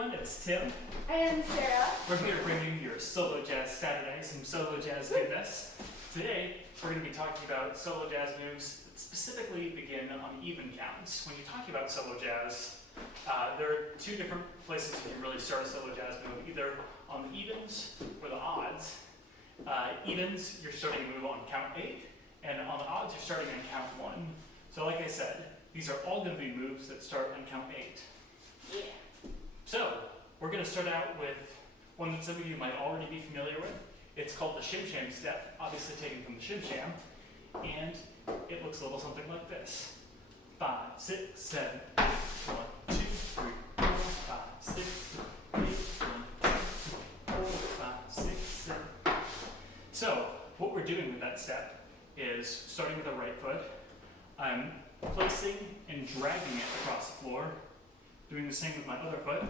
everyone, it's Tim. And Sarah. We're here to bring you your Solo Jazz Saturday, some solo jazz goodness. Today, we're going to be talking about solo jazz moves that specifically begin on even counts. When you're talking about solo jazz, there are two different places you can really start a solo jazz move, either on the evens or the odds. Evens, you're starting to move on count 8, and on the odds, you're starting on count 1. So like I said, these are all going to be moves that start on count 8. Yeah. So, we're going to start out with one that some of you might already be familiar with. It's called the Shim Sham step, obviously taken from the Shim Sham, and it looks a little something like this. 5, 6, 7, 8, 1, 2, 3, 4, 5, 6, 8, 1, 2, 3, 4, 5, 6, 7. So, what we're doing with that step is starting with the right foot. I'm placing and dragging it across the floor, doing the same with my other foot,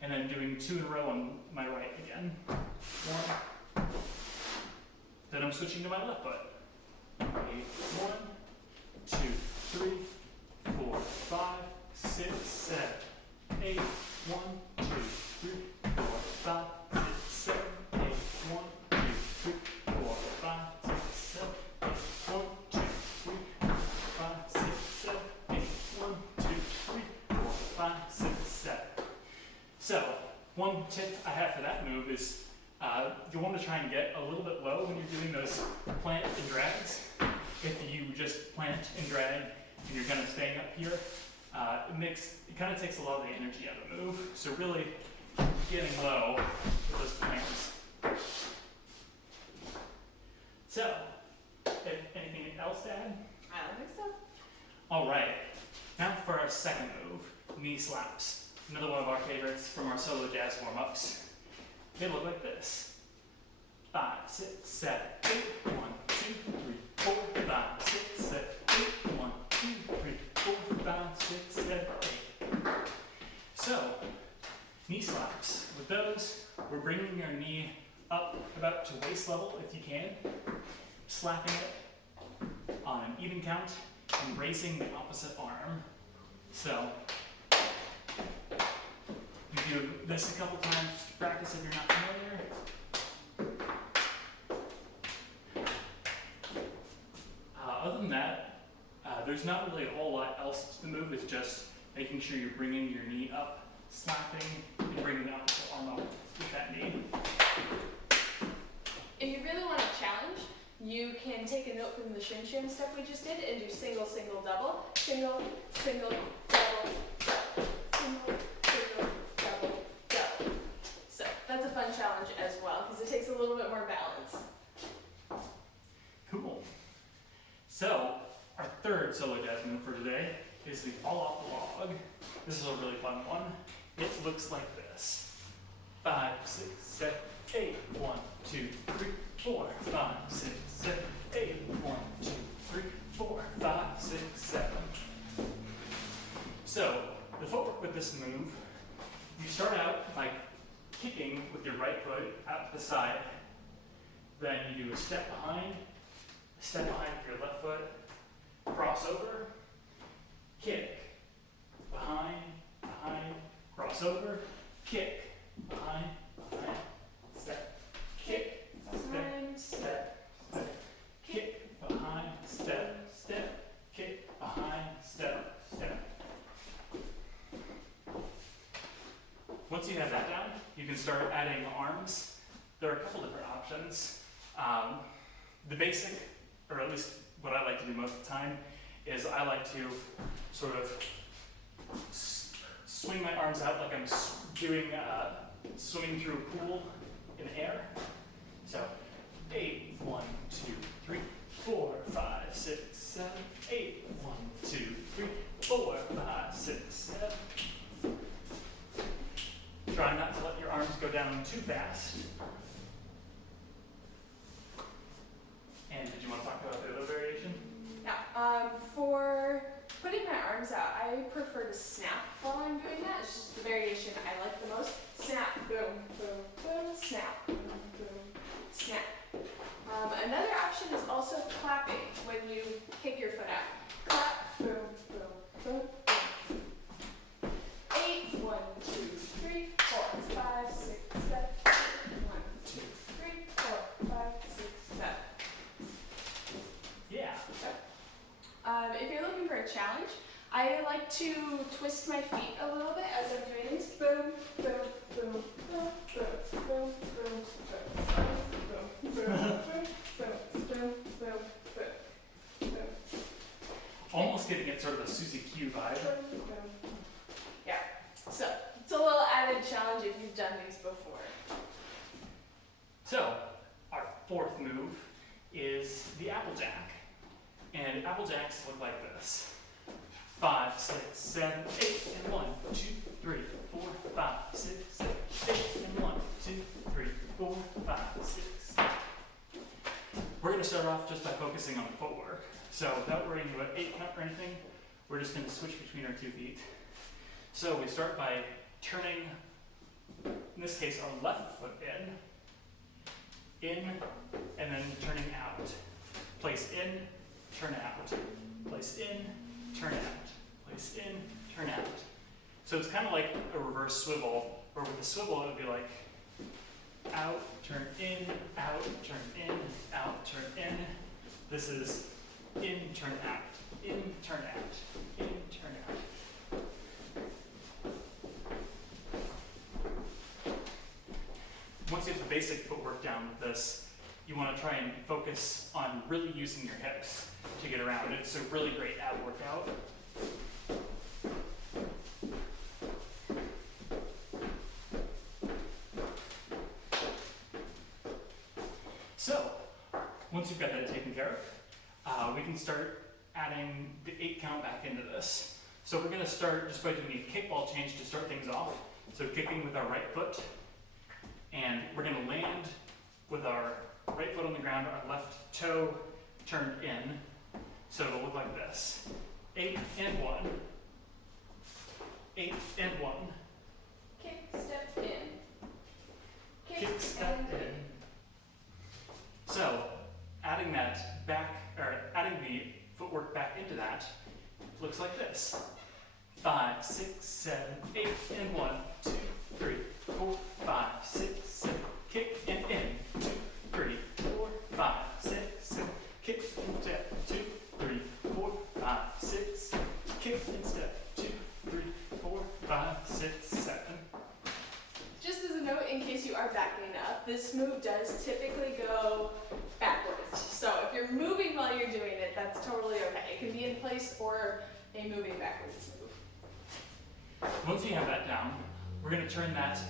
and then doing 2 in a row on my right again. 1. Then I'm switching to my left foot. 1, 2, 3, 4, 5, 6, 7, 8, 1, 2, 3, 4, 5, 6, 7, 8, 1, 2, 3, 4, 5, 6, 7, 8, 1, 2, 3, 4, 5, 6, 7, 8, 1, 2, 3, 4, 5, 6, 7. So, one tip I have for that move is you want to try and get a little bit low when you're doing those plant and drags. If you just plant and drag and you're kind of staying up here, it kind of takes a lot of the energy out of the move. So really getting low with those plants. So, anything else to add? I don't think so. All right, now for our second move, knee slaps. Another one of our favorites from our solo jazz warm-ups. They look like this. 5, 6, 7, 8, 1, 2, 3, 4, 5, 6, 7, 8, 1, 2, 3, 4, 5, 6, 7, 8. So, knee slaps. With those, we're bringing your knee up about to waist level if you can, slapping it on an even count, and raising the opposite arm. So, you do this a couple times to practice if you're not familiar. Other than that, there's not really a whole lot else to the move. It's just making sure you're bringing your knee up, slapping, and bringing the opposite arm up with that knee. If you really want a challenge, you can take a note from the Shim Sham step we just did and do single, single, double, single, single, double, double, single, single, double, double. So that's a fun challenge as well because it takes a little bit more balance. Cool. So, our third solo jazz move for today is the fall off the log. This is a really fun one. It looks like this. 5, 6, 7, 8, 1, 2, 3, 4, 5, 6, 7, 8, 1, 2, 3, 4, 5, 6, 7. So, the footwork with this move, you start out by kicking with your right foot out to the side. Then you do a step behind with your left foot, cross over, kick, behind, cross over, kick, behind, step, kick, step, step, step, kick, behind, step, step, kick, behind, step, step. Once you have that down, you can start adding arms. There are a couple different options. The basic, or at least what I like to do most of the time, is I like to sort of swing my arms out like I'm doing swimming through a pool in the air. So 8, 1, 2, 3, 4, 5, 6, 7, 8, 1, 2, 3, 4, 5, 6, 7. Try not to let your arms go down too fast. And did you want to talk about the other variation? Yeah. For putting my arms out, I prefer to snap while I'm doing that. It's just the variation I like the most. Snap, boom, boom, boom, snap, boom, boom, snap. Another option is also clapping when you kick your foot out. Clap, boom, boom, boom, boom. challenge, I like to twist my feet a little bit as I'm doing these. Boom, boom, boom, boom, boom, boom, boom, boom, boom, boom, boom, boom, boom, boom. Almost giving it sort of a Susie Q vibe. Yeah, so it's a little added challenge if you've done these before. So, our fourth move is the Applejack. And Applejacks look like this. 5, 6, 7, 8, and 1, 2, 3, 4, 5, 6, 7, 8, and 1, 2, 3, 4, 5, 6, 7. We're going to start off just by focusing on the footwork. So without worrying about 8 count or anything, we're just going to switch between our 2 feet. So we start by turning, in this case, our left foot in, and then turning out. Place in, turn out. Place in, turn out. Place in, turn out. So it's kind of like a reverse swivel, where with the swivel it would be like out, turn in, out, turn in, out, turn in. This is in, turn out, in, turn out, in, turn out. Once you have the basic footwork down with this, you want to try and focus on really using your hips to get around. It's a really great ab workout. So, once you've got that taken care of, we can start adding the 8 count back into this. So we're going to start just by doing a kickball change to start things off. So kicking with our right foot, and we're going to land with our right foot on the ground, our left toe turned in. So it'll look like this. 8 and 1. 8 and 1. Kick, step in. Kick, step in. So, adding that back, or adding the footwork back into that, looks like this. 5, 6, 7, 8, and 1, 2, 3, 4, 5, 6, 7. Kick and in. 2, 3, 4, 5, 6, 7. Kick and step. 2, 3, 4, 5, 6, 7. Kick and step. 2, 3, 4, 5, 6, 7. Just as a note, in case you are backing up, this move does typically go backwards. So if you're moving while you're doing it, that's totally okay. It can be in place or a moving backwards move. Once you have that down, we're going to turn that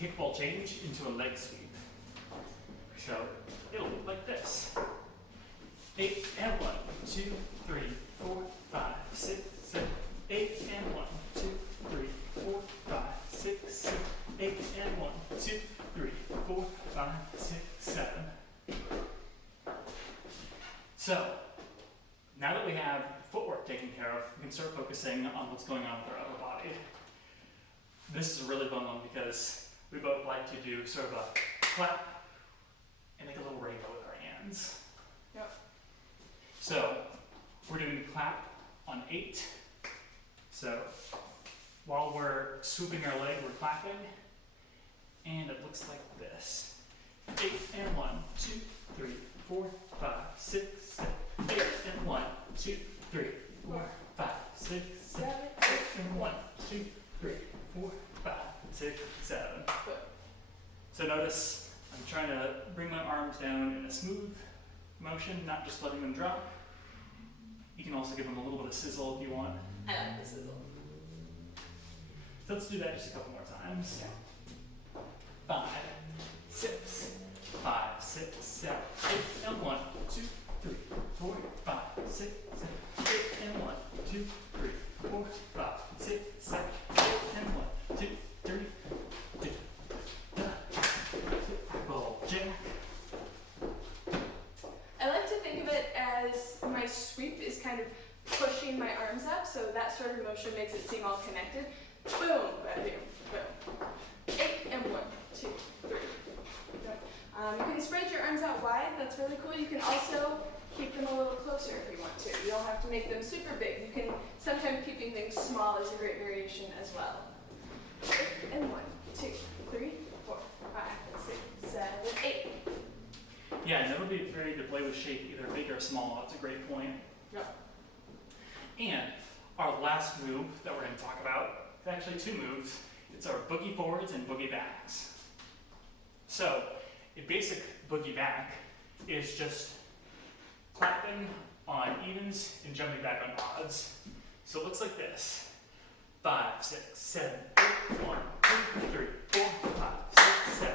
kickball change into a leg sweep. So it'll look like this. 8 and 1, 2, 3, 4, 5, 6, 7. 8 and 1, 2, 3, 4, 5, 6, 7. 8 and 1, 2, 3, 4, 5, 6, 7. So, now that we have footwork taken care of, we can start focusing on what's going on with our upper body. This is a really fun one because we both like to do sort of a clap and make a little rainbow with our hands. Yep. So, we're doing the clap on 8. So, while we're swooping our leg, we're clapping. And it looks like this. 8 and 1, 2, 3, 4, 5, 6, 7. 8 and 1, 2, 3, 4, 5, 6, 7. 8 and 1, 2, 3, 4, 5, 6, 7. So notice I'm trying to bring my arms down in a smooth motion, not just letting them drop. You can also give them a little bit of sizzle if you want. I like the sizzle. So let's do that just a couple more times. 5, 6, 5, 6, 7, 8 and 1, 2, 3, 4, 5, 6, 7, 8 and 1, 2, 3, 4, 5, 6, 7, 8 and 1, 2, 3, Applejack. I like to think of it as my sweep is kind of pushing my arms up, so that sort of motion makes it seem all connected. Boom, right here, boom. 8 and 1, 2, 3. You can spread your arms out wide, that's really cool. You can also keep them a little closer if you want to. You don't have to make them super big. You can, sometimes keeping things small is a great variation as well. 8 and 1, 2, 3, 4, 5, 6, 7, 8. Yeah, never be afraid to play with shape, either big or small. That's a great point. Yep. And our last move that we're going to talk about is actually two moves. It's our boogie forwards and boogie backs. So, a basic boogie back is just clapping on evens and jumping back on odds. So it looks like this. 5, 6, 7, 8, 1, 2, 3, 4, 5, 6, 7.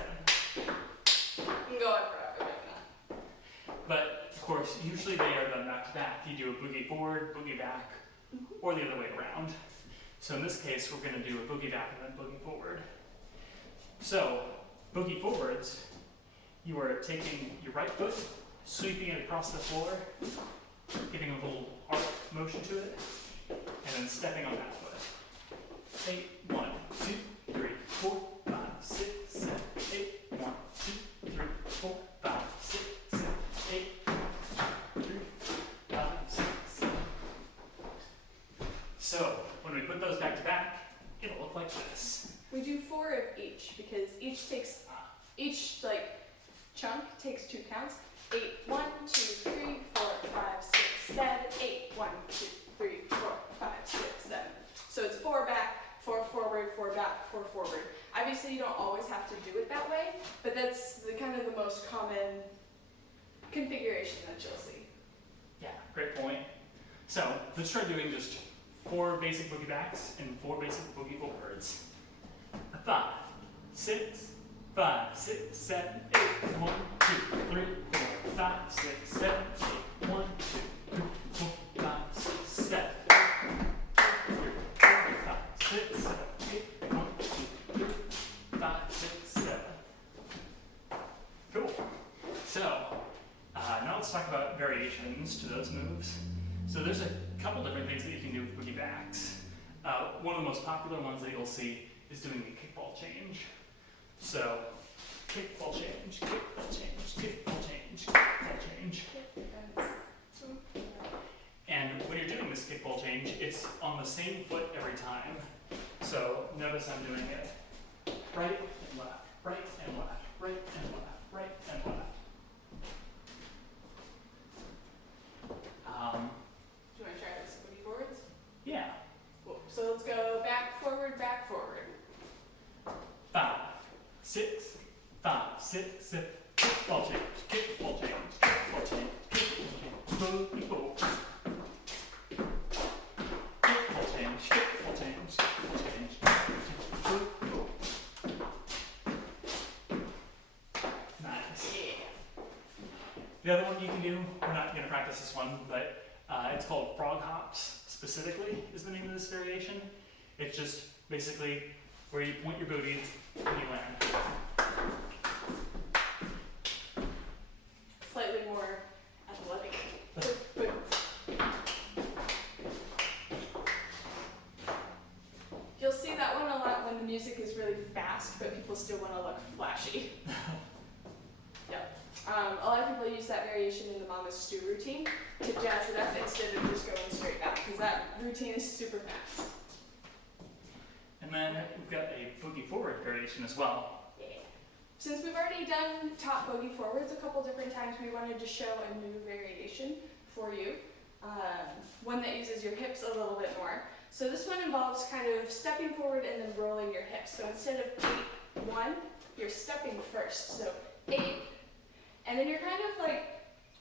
You can go on forever doing that. But of course, usually they are done back to back. You do a boogie forward, boogie back, or the other way around. So in this case, we're going to do a boogie back and then boogie forward. So, boogie forwards, you are taking your right foot, sweeping it across the floor, giving a little arc motion to it, and then stepping on that foot. 8, 1, 2, 3, 4, 5, 6, 7, 8, 1, 2, 3, 4, 5, 6, 7, 8, 1, 2, 3, 5, 6, 7. So, when we put those back to back, it'll look like this. We do 4 of each because each like chunk takes 2 counts. 8, 1, 2, 3, 4, 5, 6, 7, 8, 1, 2, 3, 4, 5, 6, 7. So it's 4 back, 4 forward, 4 back, 4 forward. Obviously you don't always have to do it that way, but that's the kind of the most common configuration that you'll see. Yeah, great point. So, let's try doing just 4 basic boogie backs and 4 basic boogie forwards. 5, 6, 5, 6, 7, 8, 1, 2, 3, 4, 5, 6, 7, 8, 1, 2, 3, 4, 5, 6, 7, 8, 5, 6, 7, 8, 1, 2, 3, 5, 6, 7. Cool. So, now let's talk about variations to those moves. So there's a couple different things that you can do with boogie backs. One of the most popular ones that you'll see is doing the kickball change. So, kickball change, kickball change, kickball change, kickball change. And when you're doing this kickball change, it's on the same foot every time. So notice I'm doing it right and left, right and left, right and left, right and left. Do you want to try this boogie forwards? Yeah. Cool. So let's go back, forward, back, forward. 5, 6, 5, 6, 7. Kickball change, kickball change, kickball change, kickball change, boogie forward. Kickball change, kickball change, kickball change, kickball change, boogie forward. Nice. Yeah. The other one you can do, we're not going to practice this one, but it's called frog hops specifically is the name of this variation. It's just basically where you point your booty and you land. Slightly more athletic. You'll see that one a lot when the music is really fast, but people still want to look flashy. Yep. A lot of people use that variation in the Mama's Stew routine to jazz it up instead of just going straight back, because that routine is super fast. And then we've got a boogie forward variation as well. Yeah. Since we've already taught boogie forwards a couple different times, we wanted to show a new variation for you. One that uses your hips a little bit more. So this one involves kind of stepping forward and then rolling your hips. So instead of 8, 1, you're stepping first. So 8, and then you're kind of like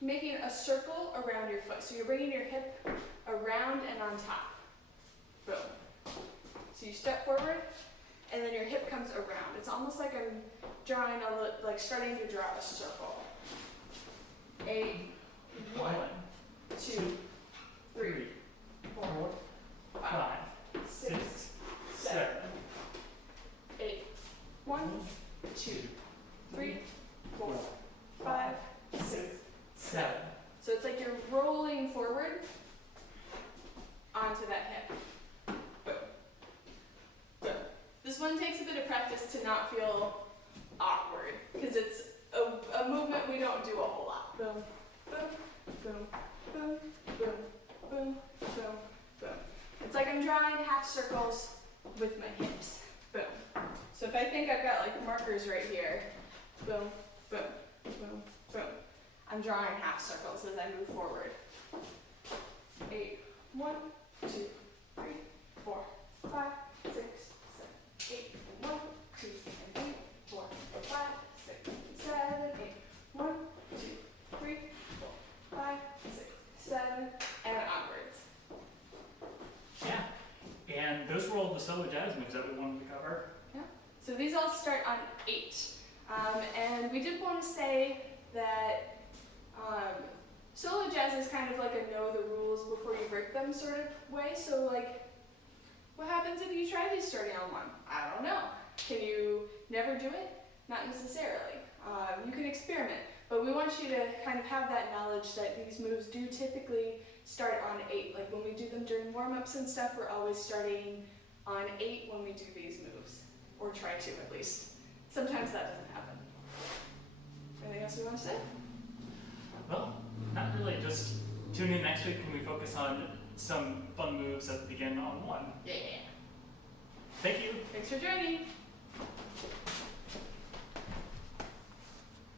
making a circle around your foot. So you're bringing your hip around and on top. Boom. So you step forward, and then your hip comes around. It's almost like I'm drawing starting to draw a circle. 8, 1, 2, 3, 4, 5, 6, 7, 8, 1, 2, 3, 4, 5, 6, 7. So it's like you're rolling forward onto that hip. Boom. Boom. This one takes a bit of practice to not feel awkward, because it's a movement we don't do a whole lot. Boom, boom, boom, boom, boom, boom, boom, boom. It's like I'm drawing half circles with my hips. Boom. So if I think I've got like markers right here, boom, boom, boom, boom. I'm drawing half circles as I move forward. 8, 1, 2, 3, those were all the solo jazz moves that we wanted to cover. So these all start on 8. And we did want to say that solo jazz is kind of like a know the rules before you break them sort of way. So like, what happens if you try these starting on 1? I don't know. Can you never do it? Not necessarily. You can experiment. But we want you to kind of have that knowledge that these moves do typically start on 8. Like when we do them during warm-ups and stuff, we're always starting on 8 when we do these moves. Or try to, at least. Sometimes that doesn't happen. Anything else we want to say? Well, not really. Just tune in next week when we focus on some fun moves that begin on 1. Yeah. Thank you. Thanks for joining.